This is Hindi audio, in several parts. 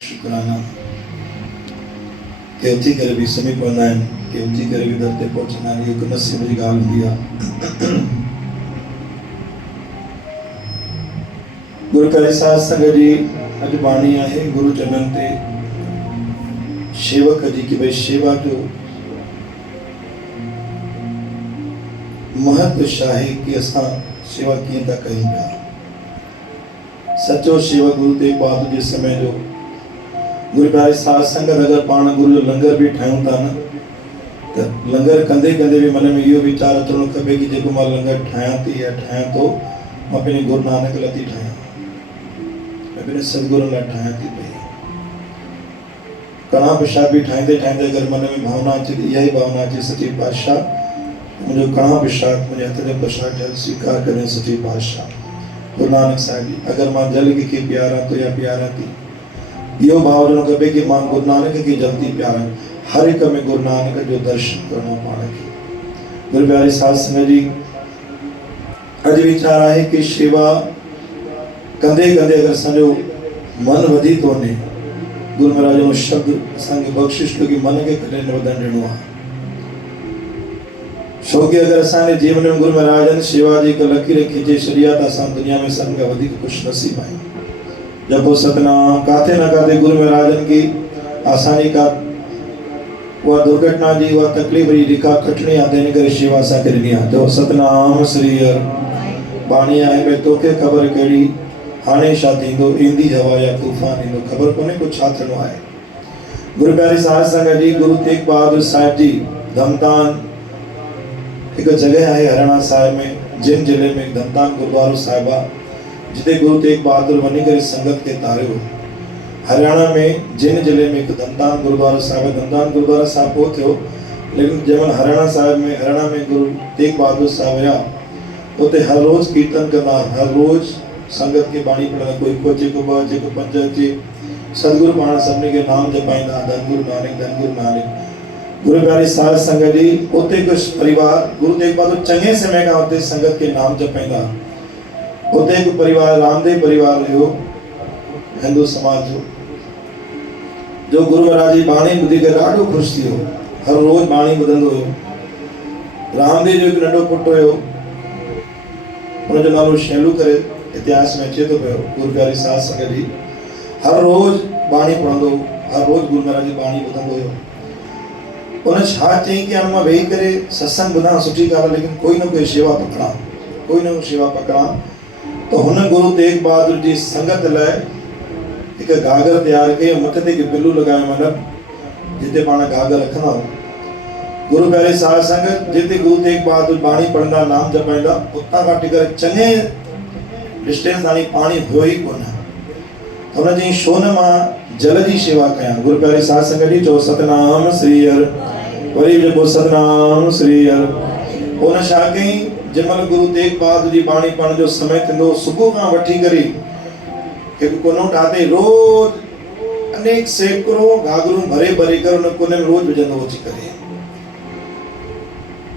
शुक्राना के उथी करे भी समीप वंदा आहिनि के उथी करे भी दर ते पहुचंदा आहिनि। हिकु नसीब जी ॻाल्हि हूंदी आहे। गुरु करे सत्संग जी अॼु बाणी आहे गुरु चरणनि ते शेवक जी कि भई शेवा जो महत्व छा आहे कि असां शेवा कीअं था कयूं पिया। सचो शेवक गुरु तेग बहादुर जे समय जो गुरु प्यारे साध संगत अगर पाण गुरु जो लंगर भी ठायूं था न तो लंगर कंदे कंदे भी मन में इहो वीचार अचणो खपे कि जेको मां लंगर ठाहियां थी या ठाहियां थो मां पंहिंजे गुरु नानक लाइ थी ठाहियां, मैं पंहिंजे सतगुरु लाइ ठाहियां थी पई। कणा प्रसाद भी ठाहींदे ठाहींदे अगर मन में भावना अचे इहा ई भावना अचे सची पातशाह मुंहिंजो कणा प्रसाद मुंहिंजे हथ जो प्रसाद ठहियल स्वीकार करें सची पातशाह गुरु नानक साहिब जी। अगर मां जल खे प्यारा तो या प्यारा थी यो भाव हुजणो खपे कि मां गुरु नानक खे जल्दी प्यारा। हर एक में गुरु नानक जो दर्शन करणो पाण खे। गुरु प्यारे साध संगत जी अॼु वीचार आहे कि शेवा कंदे कंदे अगर असांजो मन वधी थो वञे गुरु महाराज जो शब्द असांखे बख़्शिश कयो कि मन खे कॾहिं न वधण ॾियणो आहे। छो कि अगर असांजे जीवन में गुरु महाराजनि शेवा जी हिकु लकीर खिचे छॾी आहे त असां दुनिया में सभिनि खां वधीक ख़ुशनसीब आहियूं। जपो सतनाम काथे न काथे गुरु महाराजन की आसानी का वह दुर्घटना जी वह तकलीफ जी रेखा कटनी आते ने करे सेवा सा करनी आ। जो सतनाम श्री हर बाणी आहे भई तोखे ख़बर कहिड़ी हाणे छा थींदो ईंदी हवा या तूफान ईंदो ख़बर कोन्हे को छा थियणो आहे। गुरु प्यारे साध संगत जी गुरु तेग बहादुर साहिब जी धमतान हिकु जगह आहे हरियाणा साहिब में जिन जिले में धमतान गुरुद्वारो साहिब आहे जिते गुरु तेग बहादुर वनी करे संगत के तारियो। हरियाणा में जिन जिले में एक धमतान गुरुद्वारा साहिब धमतान गुरुद्वारा साहिब पोइ थियो लेकिन जंहिं हरियाणा में गुरु तेग बहादुर साहिब हुआ उते हर रोज कीर्तन कंदा हर रोज संगत के बाणी पढ़ंदा कोई को जेको ॿ जेको पंज अचे सतगुरु पाण सभिनी खे नाम जपाईंदा धन गुरु नानक। गुरु प्यारे साध संगत जी उते कुछ परिवार गुरु तेग बहादुर चङे समय खां उते संगत के नाम जपाईंदा। उते एक परिवार रामदेव परिवार हुयो हिंदू समाज जो गुरु महाराज जी बाणी ॿुधी करे ॾाढो ख़ुशि थी वियो। हर रोज बाणी ॿुधंदो हुयो। रामदेव जो हिकु नंढो पुटु हुयो हुनजो नालो शैलू करे इतिहास में अचे थो पियो। गुरु प्यारे साध संगत जी हर रोज बाणी पढ़ंदो हर रोज गुरु महाराज जी बाणी ॿुधंदो हुयो। उन छा चई कि हाणे मां वेही करे सत्संग ॿुधां सुठी ॻाल्हि आहे लेकिन कोई न कोई शेवा पकड़ां तो हुन गुरु तेग बहादुर जी संगत लाइ हिकु गागर तैयार कई मथे ते बिल्लू लगायो मतलब जिते पाण गागर रखंदा गुरु प्यारे साध संगत जिते गुरु तेग बहादुर बाणी पढ़ंदा नाम जपाईंदा उतां खां टिकर चङे डिस्टेंस ताईं पाणी हुयो ई कोन। हुन चई छो न मां जल जी शेवा कयां। गुरु प्यारे साध संगत जी चओ सतनाम श्री हर वरी जपो सतनाम श्री हर। हुन छा कई जंहिंमहिल गुरु तेग बहादुर जी बाणी पढ़ण जो समय थींदो सुबुह खां वठी करे हिकु कुनो ठाते रोज अनेक सैकड़ो घाघरूं भरे भरे करे उन कुने में रोज विझंदो अची करे।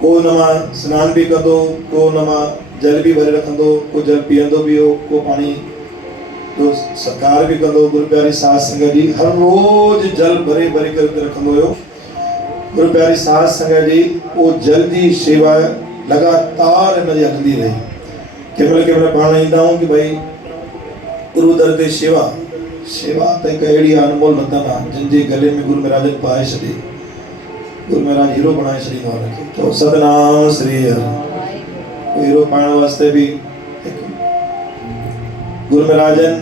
को उन मां सनान भी कंदो को उन मां जल भी भरे रखंदो को जल पीअंदो भी हो को पाणी जो सत्कार भी कंदो। गुरु प्यारी साध संगत जी हर रोज जल भरे भरे करे रखंदो हुयो। गुरु प्यारी साध संगत जी वो जल जी सेवा लगातार हिनजी हलंदी रही। कंहिंमहिल पाण ईंदा आहियूं कि भई गुरु दर ते शेवा त हिकु अहिड़ी अनमोल रतन आहे जिनजे गले में गुरु महाराज पाए छॾे गुरु महाराज हीरो बणाए छॾींदो आहे हुनखे। तो सतनाम श्री हर हीरो पाइण वास्ते भी गुरु महाराजन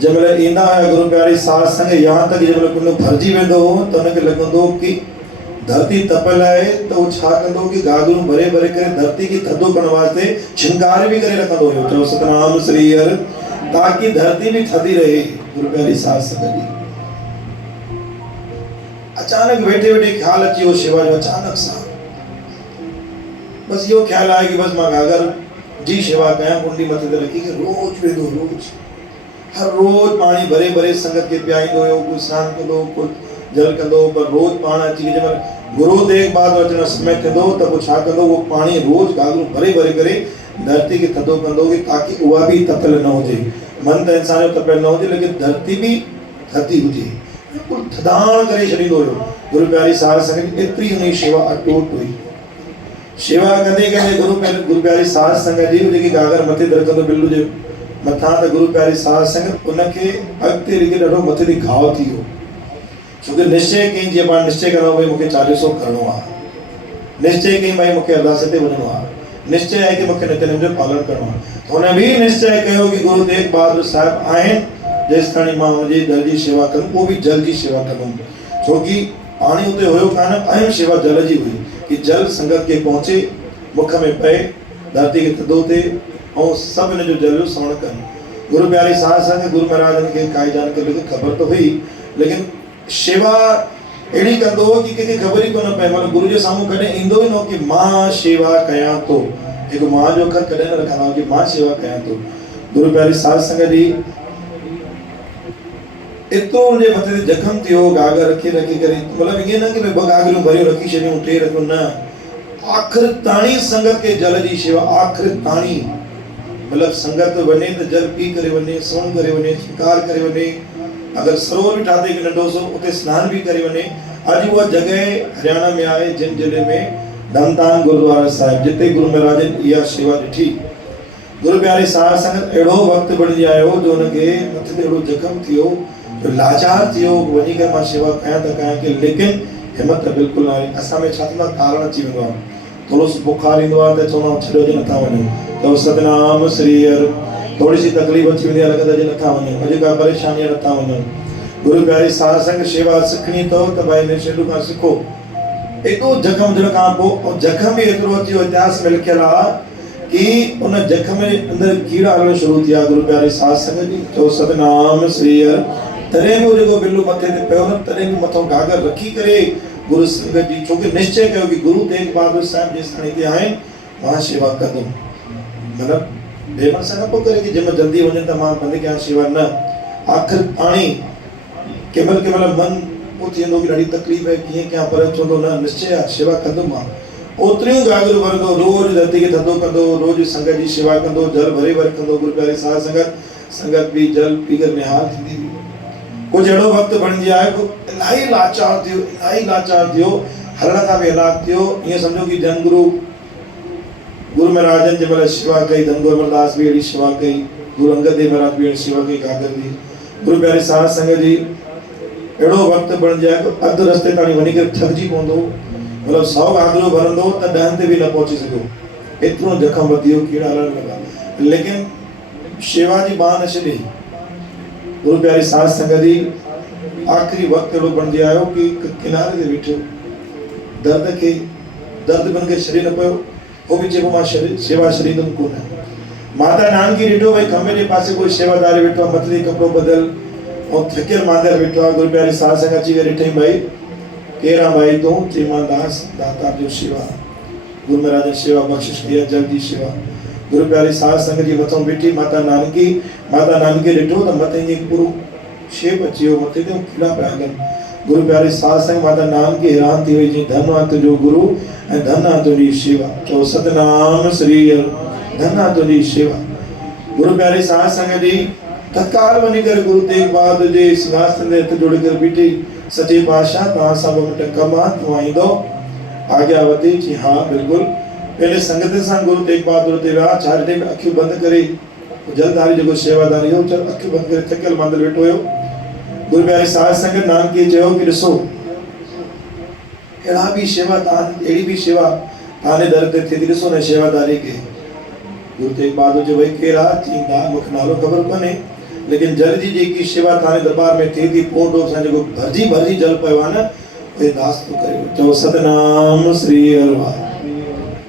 जंहिंमहिल ईंदा हुआ गुरु प्यारी साध संग यहाँ तक जंहिंमहिल कुनो भरिजी वेंदो हो त हुनखे लॻंदो कि धरती तपियल आहे त उहो छा कंदो कि घाघरूं भरे भरे करे धरती खे थधो करण वास्ते छिनकार भी करे रखंदो हुयो। चओ सतनाम श्री हर ताकि धरती भी थधी रहे। गुरु प्यारी साध संगत जी अचानक वेठे वेठे ख्याल अची वियो शेवा जो अचानक सां बस इहो ख्याल आहे कि बस मां घाघर जी शेवा कयां कुंडी मथे ते रखी के रोज वेंदो रोज हर रोज पाणी भरे भरे संगत के पियाईंदो हुयो। को स्नान कंदो को जल कंदो पर रोज पाण अची जंहिंमहिल गुरु तेग बहादुर अचण समय थींदो त पोइ छा कंदो उहो पाणी रोज घाघरूं भरे भरे करे धरती खे थधो कंदो कि ताकि उहा भी तपियल न हुजे। मन त इंसान जो तपियल न हुजे लेकिन धरती भी थधी हुजे बिल्कुल थधाण करे छॾींदो हुयो। गुरु प्यारी साध संगत एतिरी हुनजी शेवा अटूट हुई। शेवा कंदे कंदे गुरु प्यारी साध संगत जी जेकी गागर मथे दरकंदो बिल्लू जे मथां त गुरु प्यारी साध संगत उनखे अॻिते लिखी ॾाढो मथे ते घाव थी वियो। छोकी निश्चय कई जीअं पाण निश्चय करो भई मूंखे 400 करिणो आहे, निश्चय कई भाई मूंखे अरदास ते वञिणो आहे, निश्चय आहे कि मूंखे नित्य नेम जो पालन करिणो आहे। त हुन बि निश्चय कयो कि गुरु तेग बहादुर साहिब आहिनि जेसि ताईं मां हुनजी दर जी शेवा कंदुमि, उहो बि जल जी शेवा कंदुमि। छोकी पाणी उते हुयो कान, अहम शेवा जल जी हुई कि जल संगत के पहुचे, मुख में पए, धरती खे थधो थिए ऐं सभु हिन जो जल जो सवण कनि। गुरु प्यारी साध संगत गुरु महाराजनि खे काई जानकारी ख़बर त हुई लेकिन शेवा अहिड़ी कंदो हो कि कंहिंखे ख़बर ई कोन पए। मतलब गुरु जे साम्हूं कॾहिं ईंदो ई न कि मां शेवा कयां थो, हिकु मां जो अखर कॾहिं न रखंदा कि मां शेवा कयां थो। गुरु प्यारी साध संगत जी एतिरो हुनजे मथे ते जख्म थियो गागर रखी रखी करे, मतलब ईअं न कि भई 2 गागरियूं भरियूं रखी छॾियूं 3 रखियूं, न आख़िर ताणी संगत के जल जी शेवा आख़िर ताणी। मतलब संगत वञे त जल पी करे वञे, सोन करे वञे, स्वीकार करे वञे, अगर सरोवर भी ठाते कि नंढो सो उते स्नान भी करे वञे। अॼु उहा जगह हरियाणा में आहे जिन जिले में धमतान गुरुद्वारा साहिब जिते गुरु महाराजनि इहा शेवा ॾिठी। गुरु प्यारे साध संगत अहिड़ो वक़्तु बणिजी आयो जो हुनखे मथे ते अहिड़ो जख्म थियो जो लाचार थियो वञी करे मां शेवा कयां त कयां कि लेकिन हिम्मत बिल्कुलु न आहे। असां में छा थींदो आहे कारण अची वेंदो आहे, थोरो सो बुखार ईंदो आहे त चवंदा आहियूं छॾो जे नथा वञूं, त सतनाम श्री हर, थोड़ी सी तकलीफ़ अची वेंदी आहे लॻंदो आहे नथा वञूं, अॼु का परेशानी आहे नथा वञूं। गुरु प्यारी साध संगत शेवा सिखणी अथव त भाई शुरू खां सिखो। एॾो जख्म हुजण खां पोइ ऐं जख्म बि एतिरो अची वियो, इतिहास में लिखियल आहे कि उन जख्म जे अंदरि कीड़ा हलण शुरू थिया। गुरु प्यारे साध संगत जी चओ सतनाम श्री हर, तॾहिं बि जेको बिल्लू मथे ते पियो न तॾहिं बि मथां गागर रखी करे गुरु संगत जी छोकी निश्चय कयो कि गुरु तेग बहादुर साहिब जेसि ताईं हिते आहिनि मां शेवा कंदुमि। मतिलबु बेमन सां न पोइ करे कि जंहिंमहिल जल्दी वञनि त मां बंदि कयां शेवा, न आख़िर पाणी कंहिंमहिल मन पोइ थींदो कि ॾाढी तकलीफ़ आहे कीअं कयां, पर चवंदो न निश्चय आहे शेवा कंदुमि मां। ओतिरियूं गागरियूं भरंदो, रोज़ धरती खे थधो कंदो, रोज़ संगत जी शेवा कंदो, जल भरे भरे कंदो। गुरु प्यारी साध संगत भी जल पी करे निहाल थींदी हुई। कुछ अहिड़ो वक़्तु बणिजी आयो इलाही लाचार थियो, हलण खां बि हलाक थियो। ईअं सम्झो कि जन गुरु महाराजनि जे महिल शेवा कई, धन गुरु अमरदास भी अहिड़ी शेवा कई, गुरु अंगद देव महाराज भी अहिड़ी शेवा कई गागर जी। गुरु प्यारे साध संगत जी अहिड़ो वक़्तु बणिजी आयो अधु रस्ते ताईं वञी करे थकिजी पवंदो, मतलब 100 गागरियूं भरंदो त 10 ते भी न पहुची सघियो, एतिरो जख्म वधी वियो, कीड़ा हलण लॻा, लेकिन शेवा जी बाह न छॾी। गुरु प्यारी साध संगत जी आख़िरी वक़्तु अहिड़ो बणिजी आयो कि किनारे ते वेठो, दर्द बन के छॾे न पियो, वो भी चइबो मां शेवा छॾींदुमि कोन। माता नानकी ॾिठो भई खंबे जे पासे कोई शेवादार वेठो आहे, मथे ते कपिड़ो बदल ऐं थकियल मांदर वेठो आहे। गुरु प्यारी साध संगत अची करे ॾिठईं भाई केरु आहे भाई तूं? चई मां दास दातार जो शेवा, गुरु महाराज ने शेवा बख़्शिश कई आहे, जल जी शेवा। गुरु प्यारी साध संगत जी मथां बीठी माता नानकी ॾिठो त मथे ईअं पूरो शेप अची वियो, मथे ते कीड़ा पिया हलनि। गुरु प्यारी साध संगत माता नानकी हैरान थी वई, चई धन आहे तुंहिंजो गुरु ऐं धन आहे तुंहिंजी शेवा। चओ सतनाम श्री हर, धन आहे तुंहिंजी शेवा। गुरु प्यारी साध संगत जी तत्काल वञी करे गुरु तेग बहादुर जे सिंहासन ते हथ जोड़े करे बीठी, सचे पातशाह तव्हां सां 2 मिंट कमु आहे, तव्हां ईंदो? आज्ञा वधी? चई हा बिल्कुलु। पहले संगत सां गुरु तेग बहादुर ते विया, चारिटे में अखियूं बंदि करे जलधारी जेको शेवादारी हो चल अखियूं बंदि करे थकियल मांदल वेठो हुयो। गुरु प्यारी साध संगत नानकी चयो कि ॾिसो अहिड़ी भी शेवा तव्हांजे दर ते थिए थी, ॾिसो न शेवादारी खे। गुरु तेग बहादुर जो भई केरु आहे? चईंदा मूंखे नालो ख़बर कोन्हे, लेकिन जल जी जेकी शेवा तव्हांजे दरबार में थिए थी, पोटो सां जेको भरिजी जल पियो आहे न, उहे दास तूं करे। चओ सतनाम श्री हर।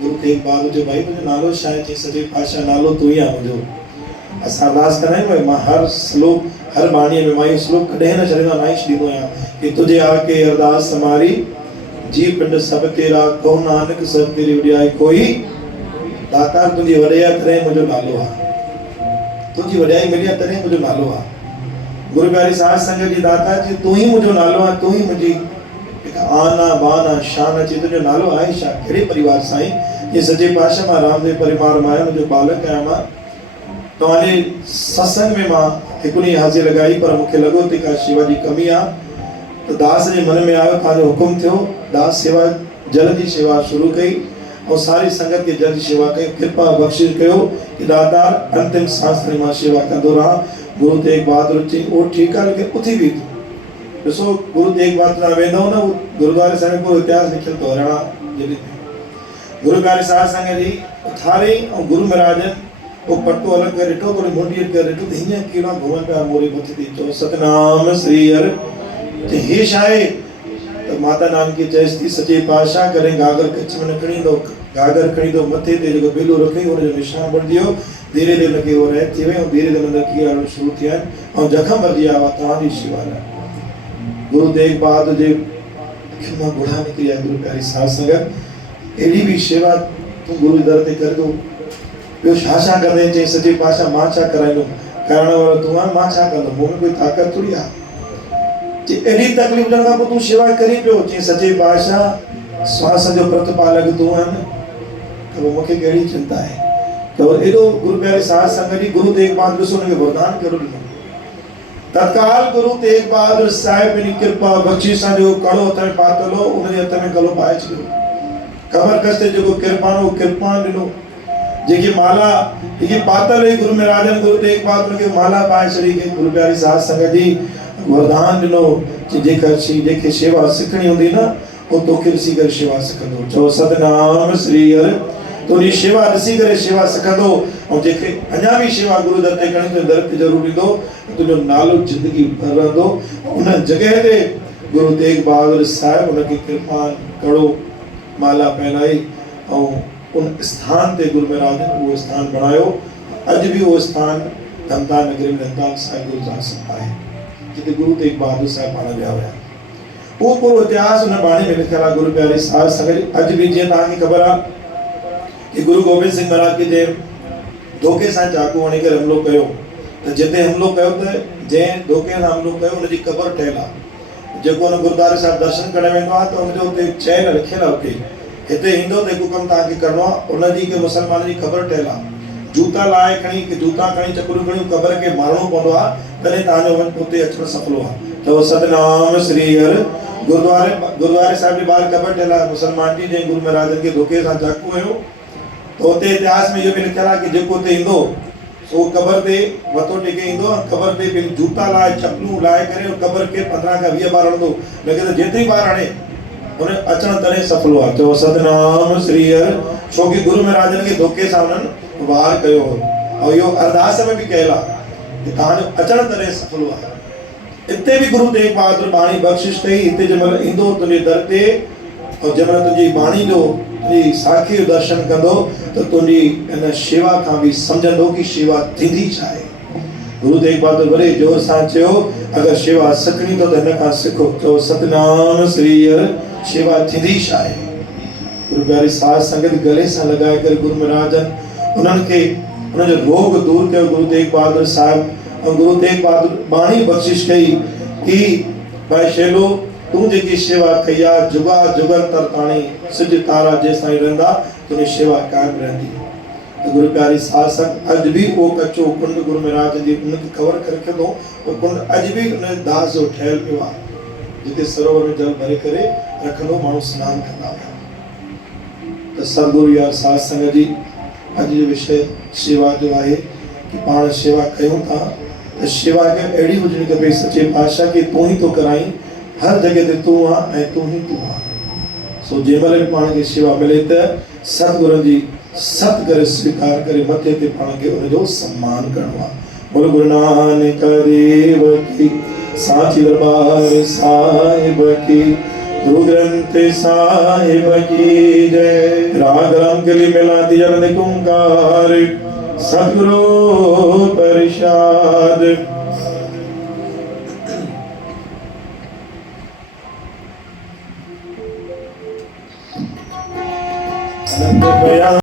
गुरु तेग बहादुर जो भाई मुंहिंजो नालो छा आहे? चई सचे पातशाह नालो तूं ई आहे मुंहिंजो। असां अरदास कंदा आहियूं मां हर श्लोक हर बाणीअ में मां इहो श्लोक कॾहिं न छॾींदो आहियां, न ई छॾींदो आहियां कि तुझे आके अरदास समारी जी पिंड सब तेरा, कहो नानक सब तेरी वॾियाई कोई। दातार तुंहिंजी वॾियाई तॾहिं मुंहिंजो नालो आहे, तुंहिंजी वॾियाई मिली आहे तॾहिं मुंहिंजो नालो आहे। गुरु प्यारी साध संगत जी दाता जी तूं ही मुंहिंजो नालो आहे, तूं ही मुंहिंजी आना बाना शान। अची तुंहिंजो नालो आहे छा? कहिड़े परिवार साईं? ये सचे पातशाह मां रामदेव परिवार मां आहियां, मुंहिंजो बालक आहियां मां। तव्हांजे सत्संग में मां हिकिड़ी हाज़िर लगाई पर मूंखे लॻो त का शेवा जी कमी आहे तो दास जे मन में आयो तव्हांजो हुकुम थियो दास सेवा जल जी सेवा शुरू कई और सारी संगत के जल जी सेवा कई कृपा बख्शिश कयो कि दातार अंतिम सांस ताईं मां सेवा कंदो रहां। गुरु तेग बहादुर चई उहो ठीकु आहे लेकिन उथी बि ॾिसो गुरु तेग बहादुर तव्हां वेंदव न उहो गुरुद्वारे सां पूरो इतिहास लिखियलु अथव हरियाणा जिले में गुरु प्यारे साध संगत जी उथारे ऐं गुरु महाराजनि वो पट्टो अलग कर ॾिठो थोड़ी मुंडी कर ॾिठो त हीअं कहिड़ा घुमनि पिया मोरी मथे ते चओ सतनाम श्री हर ते हे छाहे त माता नानकी चएसि थी सचे पातशाह कॾहिं गागर कच्छ में न खणींदो गागर खणींदो मथे ते जेको बेलो रखी हुनजो निशान बणिजी वियो धीरे धीरे लॻे उहो रहित थी वियो धीरे धीरे अंदरि कीड़ा शुरू थिया आहिनि ऐं जख़म भरिजी विया हुआ तव्हांजी शेवा लाइ गुरु तेग बहादुर जे मां बुढ़ा निकिरी आहे गुरु प्यारी साध संगत अहिड़ी बि शेवा तूं गुरु दर ते कर दो ॿियो छा कंदे चई सचे पातशाह मां छा कराईंदुमि करण वारो तूं आहे मां छा कंदुमि मूं में कोई ताक़त थोड़ी आहे जे एडी तकलीफ़ ॾियण खां पोइ तूं शेवा करी पियो चई सचे पातशाह श्वास जो प्रतिपालक तूं आहे न त पोइ मूंखे कहिड़ी चिंता आहे त एॾो गुरु प्यारे साध संगत जी गुरु तेग बहादुर ॾिसो हुनखे वरदान कहिड़ो ॾिनो तत्काल गुरु तेग बहादुर साहिब जी कृपा बख्शी सां जो कड़ो हथ में पातल हो उनजे हथ में गलो पाए छॾियो कमर कस ते जेको किरपान ॾिनो जेकी माला जेकी पातल हुई गुरु महाराजन गुरु तेग बहादुर के माला पाए छड़ी के गुरु प्यारी साध संगत जी वरदान ॾिनो कि जेके सेवा सिखणी हूंदी न वो तोखे ॾिसी करे सेवा सिखंदो चओ सतनाम श्री हर तुंहिंजी शेवा ॾिसी करे शेवा सिखंदो ऐं जेके अञा बि शेवा गुरु दर ते खणी दर ते ज़रूरु ॾींदो तुंहिंजो नालो ज़िंदगी भर रहंदो उन जॻह ते गुरु तेग बहादुर साहिब उनखे कृपान कड़ो माला पहनाई ऐं उन स्थान ते गुरु महाराज ने वो स्थान बनायो अज भी वो स्थान धमता नगरी में धमता साहिब गुरुद्वारा आहे जिते गुरु तेग बहादुर साहिब पाण विया हुआ वो पूरो इतिहास उन बाणी में लिखियल आहे गुरु प्यारे साध संगत अज भी जीअं तव्हांखे ख़बर आहे कि गुरु गोबिंद सिंह महाराज के जे धोखे सां चाकू हणी करे हमलो कयो त जिते हमलो कयो त जंहिं धोखे सां हमलो कयो उनजी क़बर ठहियल आहे जेको उन गुरुद्वारे साहिब दर्शन करण वेंदो आहे त उनजो उते चयल लिखियल आहे उते हिते ईंदो त हिकु कमु तव्हांखे करिणो आहे उनजी के मुसलमान जी ख़बर ठहियल आहे जूता लाए खणी के जूता खणी चपलूं खणी क़बर खे मारणो पवंदो आहे तॾहिं तव्हांजो उते अचणु सफलो आहे त सतनाम श्री हर गुरुद्वारे साहिब जे ॿाहिरि क़बर ठहियल आहे मुसलमान जी जंहिं गुरु महाराजनि खे धोखे सां चाकू हयो त उते इतिहास में इहो बि लिखियल आहे कि जेको उते ईंदो सो क़बर ते मथो टेके ईंदो क़बर ते पंहिंजी जूता लाए चपलूं लाए करे क़बर खे 15 खां 20 बार हणंदो लॻे त जेतिरी बार हणे उन अचण तॾहिं सफलो आहे चओ सतनाम श्री हर छोकी गुरु महाराजनि खे धोखे सां उन्हनि वार कयो हो ऐं इहो अरदास में बि कयल आहे कि तव्हांजो अचण तॾहिं सफलो आहे हिते बि गुरु तेग बहादुर बाणी बख़्शिश कई हिते जंहिंमहिल ईंदो तुंहिंजे दर ते और जंहिंमहिल तुंहिंजी बाणी जो तुंहिंजी साखी जो दर्शन कंदो त तुंहिंजी इन शेवा खां बि सम्झंदो कि शेवा थींदी छा आहे गुरु तेग बहादुर वरी जोर सां चयो अगरि शेवा सिखणी अथव त हिन खां सिखो चओ सतनाम श्री हर शेवा थींदी छा आहे गुरु प्यारी साध संगत गले सां लॻाए करे गुरु महाराजनि उन्हनि खे उनजो रोग दूर कयो गुरु तेग बहादुर साहिब और गुरु तेग बहादुर बाणी बख़्शिश कई कि भाई शेलो तूं जेकी शेवा कई आहे जुगा जुगन तरताणी सिज तारा जेसिताईं रहंदा तुंहिंजी शेवा क़ाइमु रहंदी त गुरु प्यारी साध संगत अॼु बि उहो कचो कुंड गुरु महाराज जी उनखे कवर करे रखियो उहो कुंड अॼु बि उन दास जो ठहियलु पियो आहे जिते सरोवर में जल भरे करे रखंदो माण्हू सनानु कंदा हुआ त सतगुरु यार साध संगत जी अॼु जो विषय शेवा जो आहे कि पाण शेवा कयूं था त शेवा खे अहिड़ी हुजणी खपे सचे पातशाह खे तूं ई थो कराई हर जॻह ते तूं आहे ऐं तूं आहे सो जंहिंमहिल बि पाण खे शेवा मिले त सतगुरनि जी सत करे स्वीकार करे मथे ते पाण खे उनजो सम्मान करिणो आहे बोलो गुरु नानक देव की साची दरबार साहिब की गुरु ग्रंथ साहिब की जय राग राम के लिए मिलाती जन निकुंकार सतगुरु परिषद